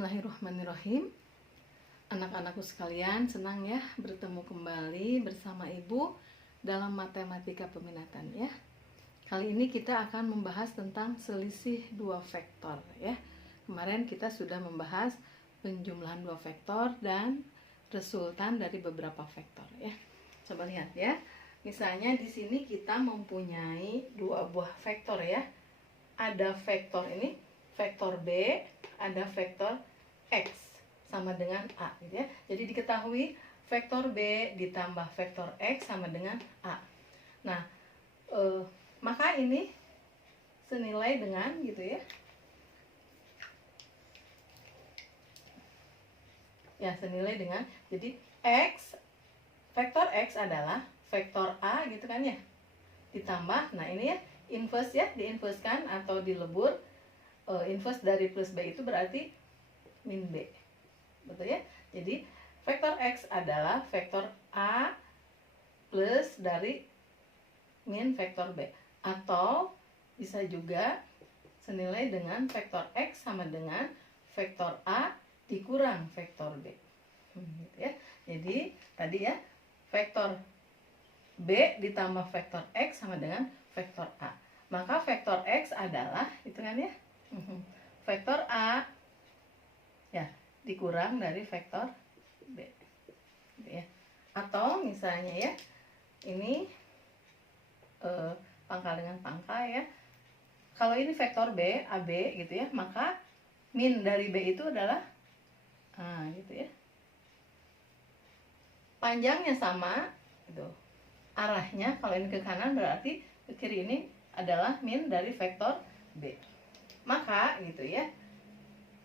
Bismillahirrahmanirrahim. Anak-anakku sekalian, senang ya bertemu kembali bersama Ibu dalam matematika peminatan ya. Kali ini kita akan membahas tentang selisih dua vektor ya. Kemarin kita sudah membahas penjumlahan dua vektor dan resultan dari beberapa vektor ya. Coba lihat ya. Misalnya di sini kita mempunyai dua buah vektor ya. Ada vektor ini, vektor B, ada vektor X sama dengan A gitu ya. Jadi diketahui vektor B ditambah vektor X sama dengan A. Nah, maka ini senilai dengan gitu ya. Ya, senilai dengan, jadi X, vektor X adalah vektor A gitu kan ya. Ditambah, nah ini ya, inverse ya, diinverskan atau dilebur. Inverse dari plus B itu berarti min B, betul ya. Jadi vektor X adalah vektor A plus dari min vektor B, atau bisa juga senilai dengan vektor X sama dengan vektor A dikurang vektor B, gitu ya. Jadi tadi ya, vektor B ditambah vektor X sama dengan vektor A, maka vektor X adalah itu kan ya, vektor A ya dikurang dari vektor B gitu ya. Atau misalnya ya, ini pangkal dengan pangkal ya. Kalau ini vektor B, AB gitu ya, maka min dari B itu adalah gitu ya. Panjangnya sama gitu. Arahnya kalau ini ke kanan berarti ke kiri ini adalah min dari vektor B. Maka gitu ya,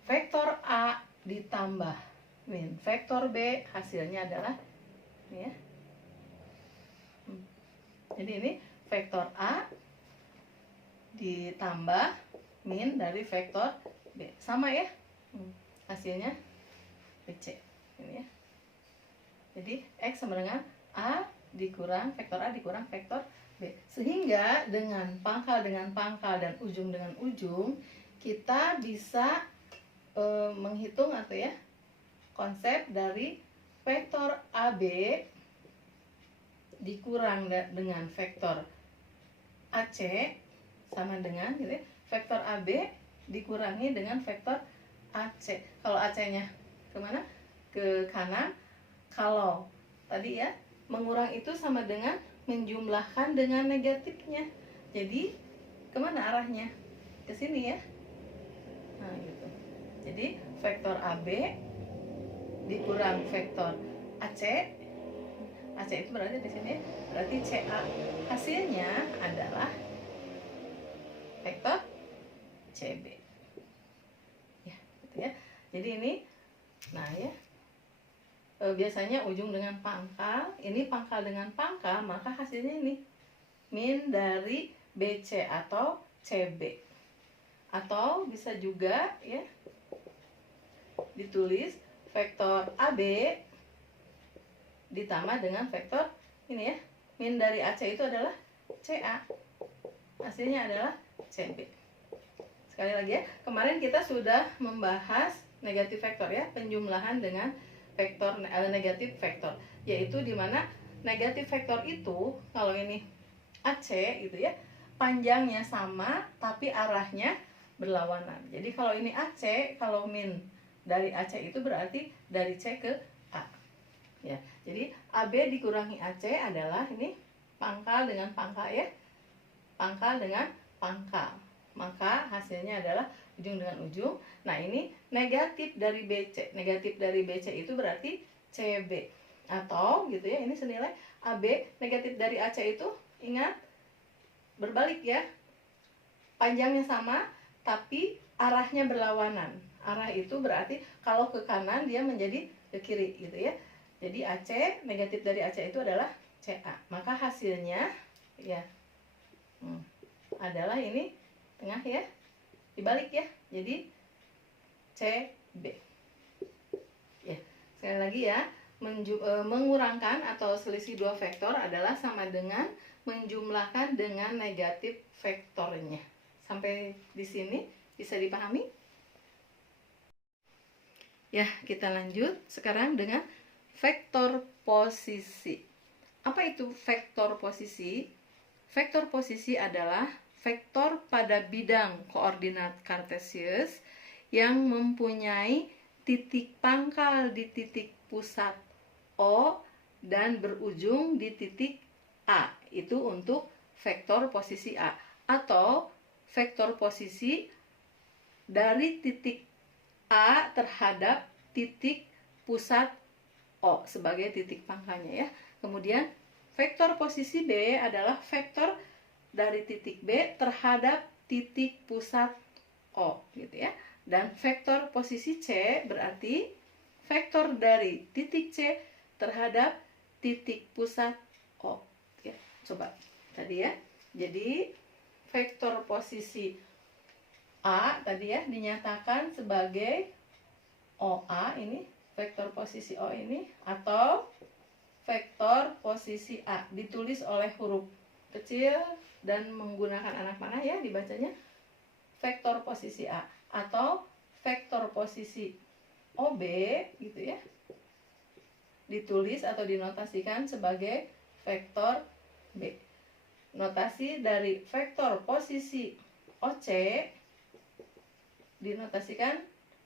vektor A ditambah min vektor B hasilnya adalah ini ya. Jadi ini vektor A ditambah min dari vektor B, sama ya, hasilnya BC ini ya. Jadi X sama dengan A dikurang vektor A dikurang vektor B, sehingga dengan pangkal dan ujung dengan ujung kita bisa menghitung atau ya, konsep dari vektor AB dikurang dengan vektor AC sama dengan gitu ya, vektor AB dikurangi dengan vektor AC. Kalau AC-nya kemana? Ke kanan. Kalau tadi ya, mengurang itu sama dengan menjumlahkan dengan negatifnya. Jadi kemana arahnya? Ke sini ya. Nah gitu. Jadi vektor AB dikurang vektor AC. AC itu berarti di sini berarti CA. Hasilnya adalah vektor CB. Ya, gitu ya. Jadi ini, nah ya, biasanya ujung dengan pangkal, ini pangkal dengan pangkal, maka hasilnya ini min dari BC atau CB. Atau bisa juga ya ditulis vektor AB ditambah dengan vektor ini ya, min dari AC itu adalah CA, hasilnya adalah CB. Sekali lagi ya, kemarin kita sudah membahas negatif vektor ya, penjumlahan dengan vektor negatif vektor, yaitu dimana negatif vektor itu kalau ini AC gitu ya, panjangnya sama tapi arahnya berlawanan. Jadi kalau ini AC, kalau min dari AC itu berarti dari C ke A ya. Jadi AB dikurangi AC adalah ini pangkal dengan pangkal ya, pangkal dengan pangkal, maka hasilnya adalah ujung dengan ujung. Nah ini negatif dari BC, negatif dari BC itu berarti CB, atau gitu ya, ini senilai AB negatif dari AC itu, ingat berbalik ya, panjangnya sama tapi arahnya berlawanan. Arah itu berarti kalau ke kanan dia menjadi ke kiri gitu ya. Jadi AC, negatif dari AC itu adalah CA, maka hasilnya ya adalah ini tengah ya, dibalik ya, jadi CB ya. Sekali lagi ya, mengurangkan atau selisih dua vektor adalah sama dengan menjumlahkan dengan negatif vektornya. Sampai di sini bisa dipahami? Ya, kita lanjut sekarang dengan vektor posisi. Apa itu vektor posisi? Vektor posisi adalah vektor pada bidang koordinat kartesius yang mempunyai titik pangkal di titik pusat O dan berujung di titik A. Itu untuk vektor posisi A. Atau vektor posisi dari titik A terhadap titik pusat O sebagai titik pangkalnya ya. Kemudian vektor posisi B adalah vektor dari titik B terhadap titik pusat O gitu ya. Dan vektor posisi C berarti vektor dari titik C terhadap titik pusat O ya. Coba tadi ya. Jadi vektor posisi A tadi ya dinyatakan sebagai OA, ini vektor posisi O ini, atau vektor posisi A ditulis oleh huruf kecil dan menggunakan anak panah ya dibacanya vektor posisi A, atau vektor posisi OB gitu ya ditulis atau dinotasikan sebagai vektor B. Notasi dari vektor posisi OC dinotasikan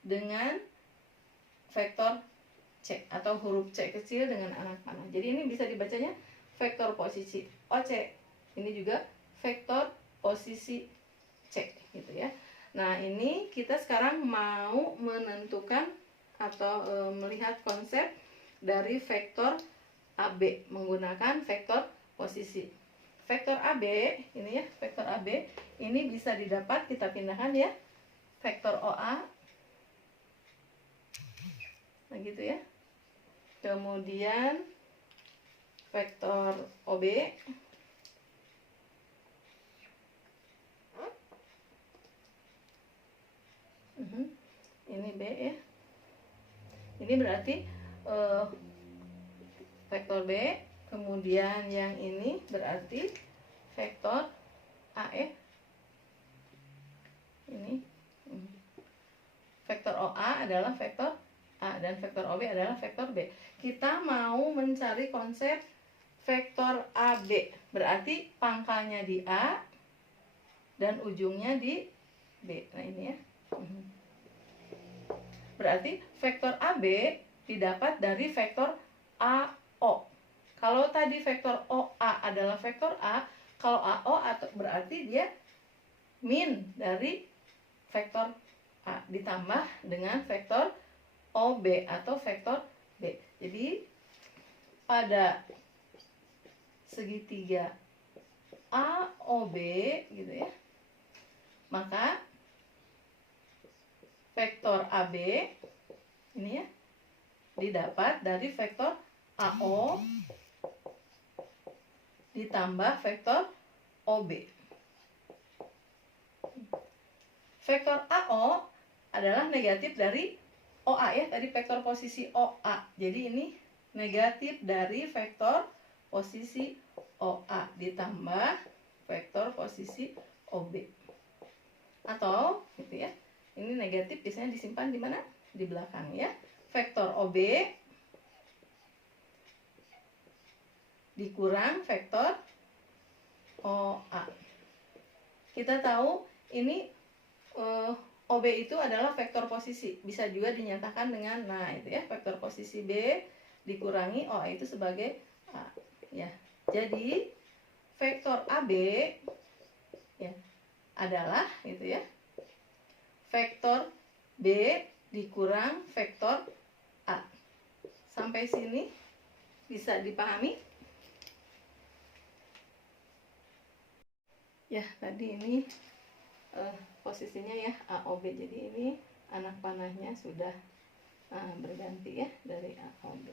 dengan vektor C atau huruf C kecil dengan anak panah. Jadi ini bisa dibacanya vektor posisi OC. Ini juga vektor posisi C gitu ya. Nah, ini kita sekarang mau menentukan atau melihat konsep dari vektor AB menggunakan vektor posisi. Vektor AB ini ya, vektor AB ini bisa didapat, kita pindahkan ya. Vektor OA, nah gitu ya. Kemudian vektor OB, ini B ya. Ini berarti vektor B. Kemudian yang ini berarti vektor A ya. Ini vektor OA adalah vektor A dan vektor OB adalah vektor B. Kita mau mencari konsep vektor AB. Berarti pangkalnya di A dan ujungnya di B. Nah, ini ya. Berarti vektor AB didapat dari vektor AO. Kalau tadi vektor OA adalah vektor A, kalau AO berarti dia min dari vektor A ditambah dengan vektor OB atau vektor B. Jadi pada segitiga AOB gitu ya, maka vektor AB ini ya didapat dari vektor AO ditambah vektor OB. Vektor AO adalah negatif dari OA ya, tadi vektor posisi OA. Jadi ini negatif dari vektor posisi OA ditambah vektor posisi OB. Atau gitu ya. Ini negatif biasanya disimpan di mana? Di belakang ya. Vektor OB dikurang vektor OA. Kita tahu ini OB itu adalah vektor posisi, bisa juga dinyatakan dengan nah itu ya, vektor posisi B dikurangi OA itu sebagai A ya. Jadi vektor AB ya adalah itu ya vektor B dikurang vektor A. Sampai sini bisa dipahami? Ya, tadi ini posisinya ya AOB, jadi ini anak panahnya sudah berganti ya dari AOB.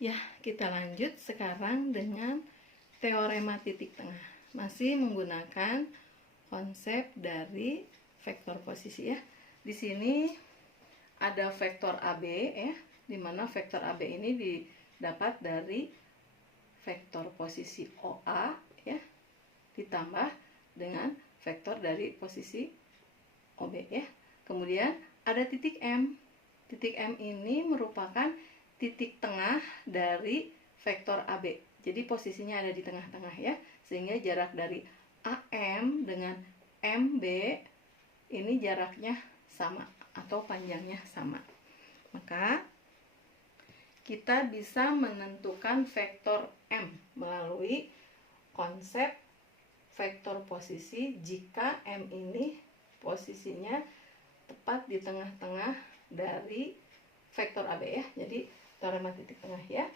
Ya, kita lanjut sekarang dengan teorema titik tengah, masih menggunakan konsep dari vektor posisi ya. Di sini ada vektor AB ya, di mana vektor AB ini didapat dari vektor posisi OA ya ditambah dengan vektor dari posisi OB ya. Kemudian ada titik M. Titik M ini merupakan titik tengah dari vektor AB. Jadi posisinya ada di tengah-tengah ya. Sehingga jarak dari AM dengan MB ini jaraknya sama atau panjangnya sama. Maka kita bisa menentukan vektor M melalui konsep vektor posisi jika M ini posisinya tepat di tengah-tengah dari vektor AB ya. Jadi teorema titik tengah ya.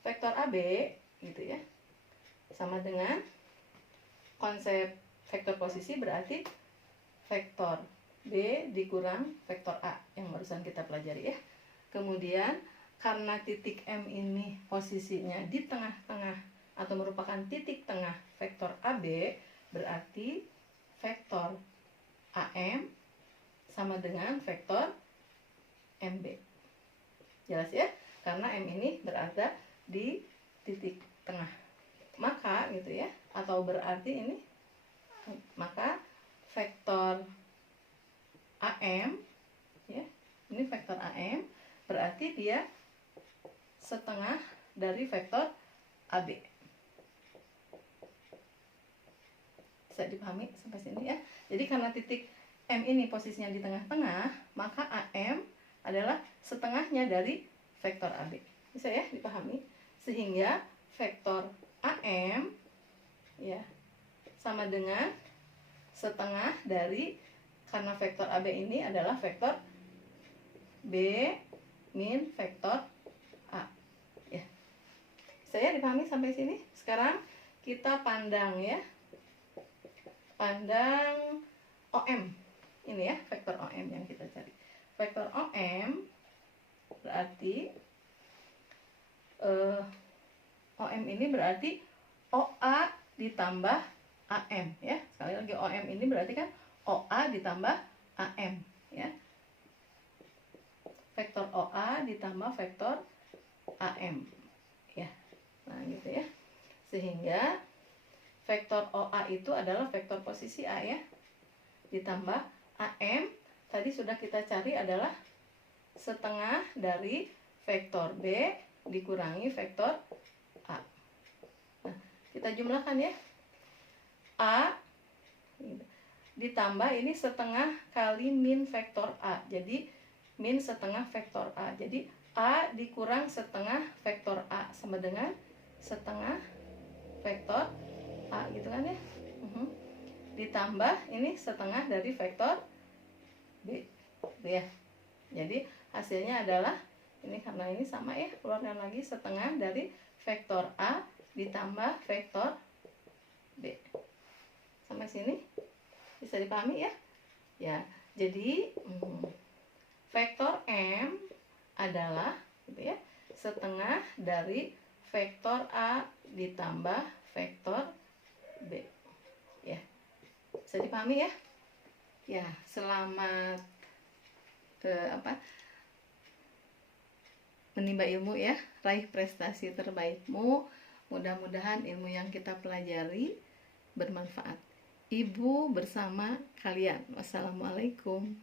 Vektor AB gitu ya. Sama dengan konsep vektor posisi berarti vektor B dikurang vektor A yang barusan kita pelajari ya. Kemudian karena titik M ini posisinya di tengah-tengah atau merupakan titik tengah vektor AB, berarti vektor AM sama dengan vektor MB. Jelas ya? Karena M ini berada di titik tengah. Maka gitu ya, atau berarti ini, maka vektor AM ya, ini vektor AM berarti dia setengah dari vektor AB. Bisa dipahami sampai sini ya. Jadi karena titik M ini posisinya di tengah-tengah, maka AM adalah setengahnya dari vektor AB. Bisa ya dipahami? Sehingga vektor AM ya sama dengan setengah dari, karena vektor AB ini adalah vektor B min vektor A ya. Saya dipahami sampai sini? Sekarang kita pandang ya. Pandang OM. Ini ya, vektor OM yang kita cari. Vektor OM berarti OM ini berarti OA ditambah AM ya. Sekali lagi OM ini berarti kan OA ditambah AM ya. Vektor OA ditambah vektor AM ya. Nah, gitu ya. Sehingga vektor OA itu adalah vektor posisi A ya. Ditambah AM tadi sudah kita cari adalah setengah dari vektor B dikurangi vektor A. Nah, kita jumlahkan ya. A ditambah ini setengah kali min vektor A. Jadi min setengah vektor A. Jadi A dikurang setengah vektor A sama dengan setengah vektor A gitu kan ya. Ditambah ini setengah dari vektor B gitu ya. Jadi hasilnya adalah ini, karena ini sama ya, keluarkan lagi setengah dari vektor A ditambah vektor B. Sampai sini bisa dipahami ya? Ya, jadi vektor M adalah gitu ya, setengah dari vektor A ditambah vektor B. Ya. Bisa dipahami ya? Ya, selamat menimba ilmu ya, raih prestasi terbaikmu. Mudah-mudahan ilmu yang kita pelajari bermanfaat. Ibu bersama kalian. Wassalamualaikum.